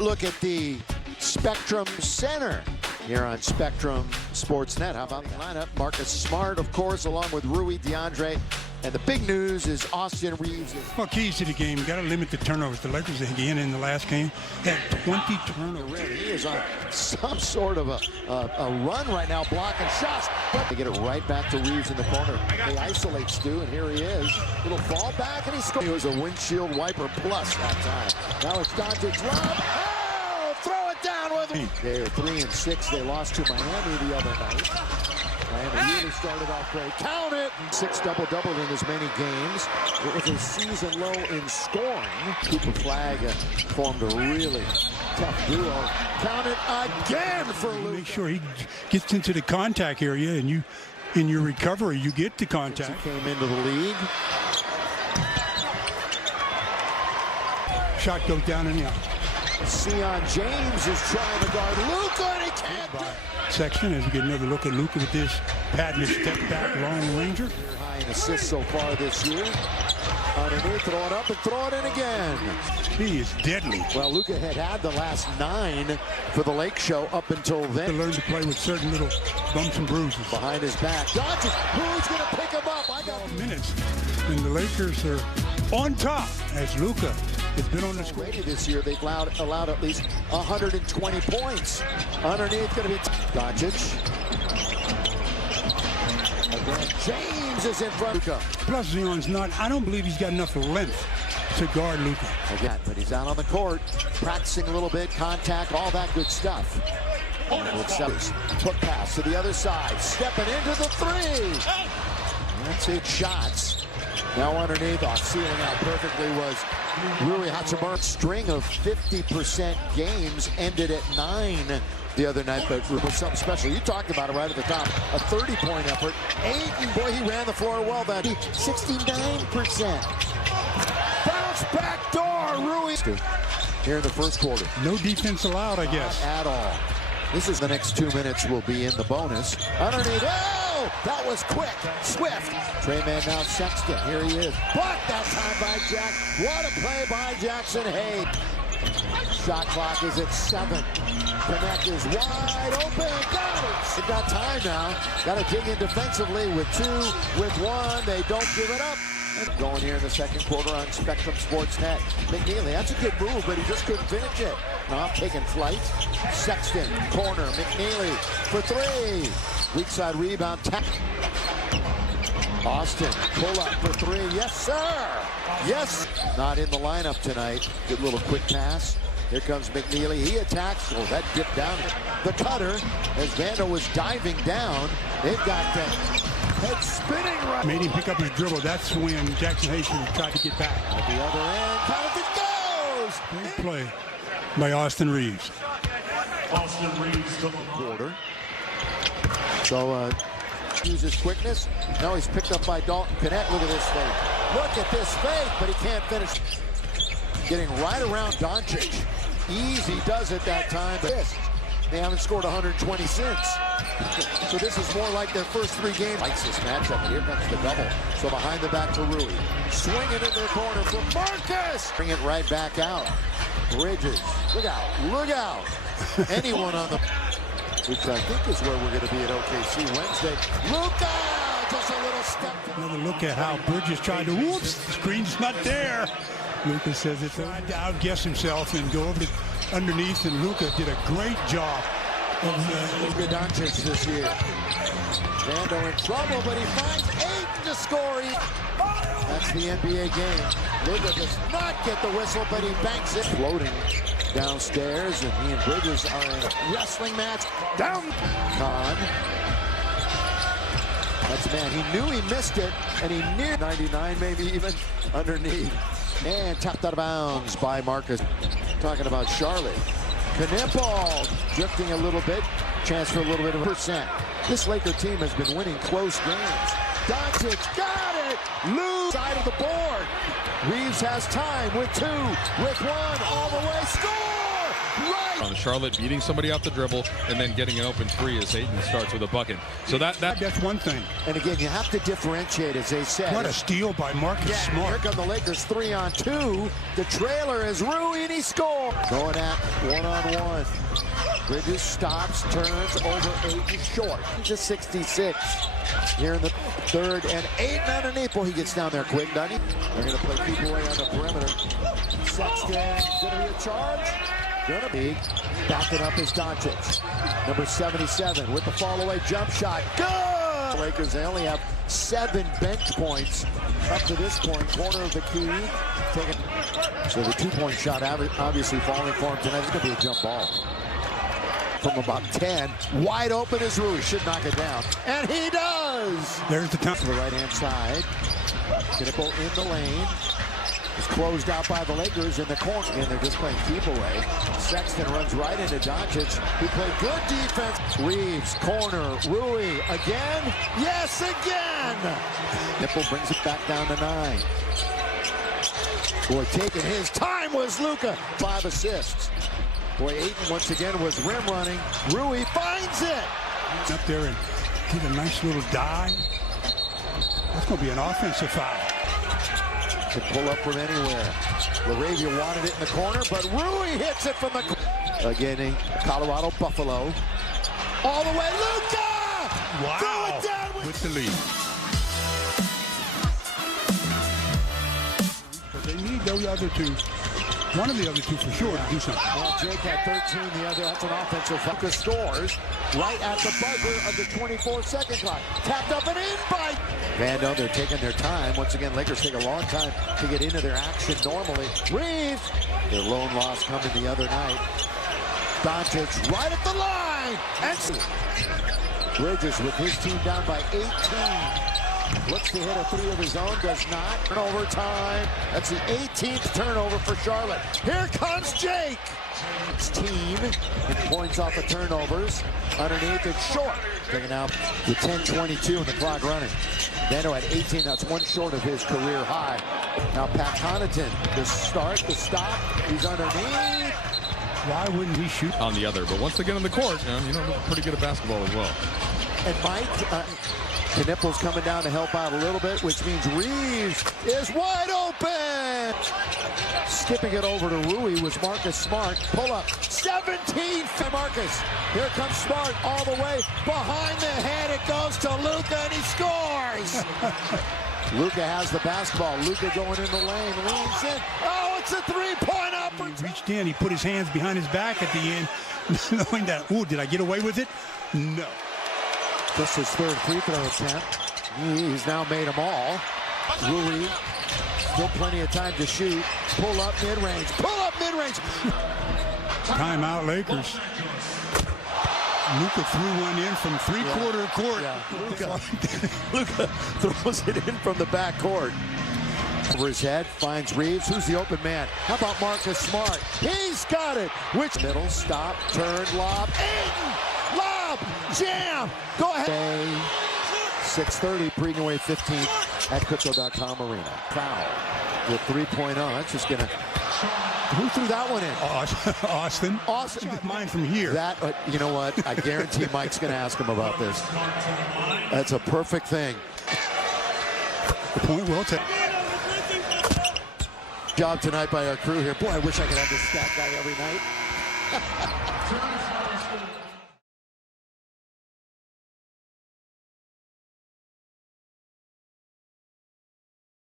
Look at the Spectrum Center here on Spectrum Sportsnet. How about the lineup? Marcus Smart, of course, along with Rui, DeAndre. And the big news is Austin Reeves. Well, keys to the game, you got to limit the turnovers. The Lakers, again, in the last game, had 20 turnovers. He is on some sort of a run right now, blocking shots. But they get it right back to Reeves in the corner. They isolate Stu, and here he is. Little fall back, and he scores. He was a windshield wiper plus that time. Now it's Doncic. Lob. Oh, throw it down with him. They're 3-6. They lost to Miami the other night. Miami really started off great. Count it! 6 double-double in as many games. It was a season low in scoring. Cooper Flagg formed a really tough duo. Count it again for Luka. Make sure he gets into the contact area, and you, in your recovery, you get the contact. He came into the league. Shot goes down and out. Sion James is trying to guard Luka, and he can't do it. Section as we get another look at Luka with this patented step back long ranger. High in assists so far this year. Underneath, throw it up and throw it in again. He is deadly. Well, Luka had the last 9 for the Lake Show up until then. To learn to play with certain little bumps and bruises. Behind his back. Doncic, who's going to pick him up? I got minutes. And the Lakers are on top as Luka has been on the score. This year, they've allowed at least 120 points. Underneath, going to be Doncic. Again, James is in front. Luka. Plus, Zion's not. I don't believe he's got enough length to guard Luka. Again, but he's out on the court, practicing a little bit, contact, all that good stuff. Put pass to the other side, stepping into the 3. That's 8 shots. Now underneath, sealing out perfectly was Rui Hachimura's string of 50% games ended at 9 the other night, but it was something special. You talked about it right at the top. A 30-point effort. 8, and boy, he ran the floor well. That 69%. Bounce back door, Rui. Here in the first quarter. No defense allowed, I guess. Not at all. This is the next 2 minutes will be in the bonus. Underneath. Oh, that was quick. Swift. Trey Man now Sexton. Here he is. Blocked that time by Jack. What a play by Jackson Hayes. Shot clock is at 7. Connect is wide open. Got it. They've got time now. Got to dig in defensively with 2, with 1. They don't give it up. Going here in the second quarter on Spectrum Sportsnet. McNeely, that's a good move, but he just couldn't finish it. Now taking flight. Sexton, corner. McNeely for 3. Weak side rebound. Austin, pull up for 3. Yes, sir. Yes. Not in the lineup tonight. Good little quick pass. Here comes McNeely. He attacks. Oh, that dipped down. The cutter as Vando was diving down. They've got head spinning right. Made him pick up his dribble. That's when Jackson Hayes tried to get back. At the other end, Connaughton goes. Great play by Austin Reeves. Austin Reeves to the quarter. So use his quickness. Now he's picked up by Dalton Connect. Look at this fake. Look at this fake, but he can't finish. Getting right around Doncic. Easy does it that time, but they haven't scored 120 since. So this is more like their first 3 games. Likes this matchup. Here comes the double. So behind the back to Rui. Swing it in the corner for Marcus. Bring it right back out. Bridges. Look out. Look out. Anyone on the... Which I think is where we're going to be at OKC Wednesday. Luka! Just a little step. Another look at how Bridges tried to... Whoops! The screen's not there. Luka says it's tried to outguess himself and go over underneath, and Luka did a great job of Luka Doncic this year. Vando in trouble, but he finds 8 to score. That's the NBA game. Luka does not get the whistle, but he banks it. Floating downstairs, and he and Bridges are in a wrestling match. Down. Con. That's a man. He knew he missed it, and he near 99, maybe even underneath. And tapped out of bounds by Marcus. Talking about Charlotte. Knipple drifting a little bit. Chance for a little bit of percent. This Laker team has been winning close games. Doncic got it. Lose side of the board. Reeves has time with 2, with 1, all the way. Score! Right! turnaround. Charlotte beating somebody off the dribble and then getting an open three as Ayton starts with a bucket. So that's one thing. And again, you have to differentiate, as they said. What a steal by Marcus Smart. Here come the Lakers 3-on-2. The trailer is Rui, and he scores. Going at one-on-one. Bridges stops, turns over Ayton short. He's a 66 here in the third, and Ayton underneath. Well, he gets down there quick, doesn't he? They're going to play keep away on the perimeter. Sexton, going to be a charge. Going to be backing up his Doncic. Number 77 with the fall away jump shot. Good! Lakers, they only have 7 bench points up to this point. Corner of the key. So the 2-point shot obviously falling for him tonight. It's going to be a jump ball. From about 10, wide open is Rui. Should knock it down. And he does! There's the time. To the right-hand side. Knipple in the lane. Is closed out by the Lakers in the corner. And they're just playing keep away. Sexton runs right into Doncic, who played good defense. Reeves, corner, Rui again. Yes, again! Knipple brings it back down to 9. Boy, taking his time was Luka. 5 assists. Boy, Ayton once again was rim running. Rui finds it. Up there and get a nice little dive. That's going to be an offensive foul. Can pull up from anywhere. LaRavia wanted it in the corner, but Rui hits it from the... Again, Colorado Buffalo. All the way, Luka! Wow! Throw it down with the lead. But they need those other two. One of the other two for sure to do something. Well, Jake had 13, the other, that's an offensive focus. Scores right at the buzzer of the 24-second clock. Tapped up and in by Vando. They're taking their time. Once again, Lakers take a long time to get into their action normally. Reeves, their lone loss coming the other night. Doncic right at the line. And Bridges with his team down by 18. Looks to hit a 3 of his own, does not. Turnover time. That's the 18th turnover for Charlotte. Here comes Jake. His team points off the turnovers. Underneath, it's short. Taken out with 10:22 and the clock running. Vando at 18, that's one short of his career high. Now Pat Connaughton, the start, the stop. He's underneath. Why wouldn't he shoot? on the other. But once they get on the court, you know, they're pretty good at basketball as well. And Mike, Knipple's coming down to help out a little bit, which means Reeves is wide open. Skipping it over to Rui was Marcus Smart. Pull up, 17 for Marcus. Here comes Smart all the way behind the head. It goes to Luka and he scores. Luka has the basketball. Luka going in the lane, leans in. Oh, it's a 3-point opportunity. He reached in, he put his hands behind his back at the end, knowing that, ooh, did I get away with it? No. Just his 3rd free throw attempt. He's now made them all. Rui, still plenty of time to shoot. Pull up mid-range. Pull up mid-range. Timeout, Lakers. Luka threw one in from three-quarter court. Yeah. Luka throws it in from the back court. Over his head, finds Reeves. Who's the open man? How about Marcus Smart? He's got it. Which middle, stop, turn, lob. Ayton! Lob! Jam! Go ahead. 6:30, Greenway 15th at Crypto.com Arena. Foul with 3.0. That's just gonna... Who threw that one in? Austin. Austin. Got mine from here. That, you know what? I guarantee Mike's going to ask him about this. That's a perfect thing. The point well taken. Job tonight by our crew here. Boy, I wish I could have this stat guy every night.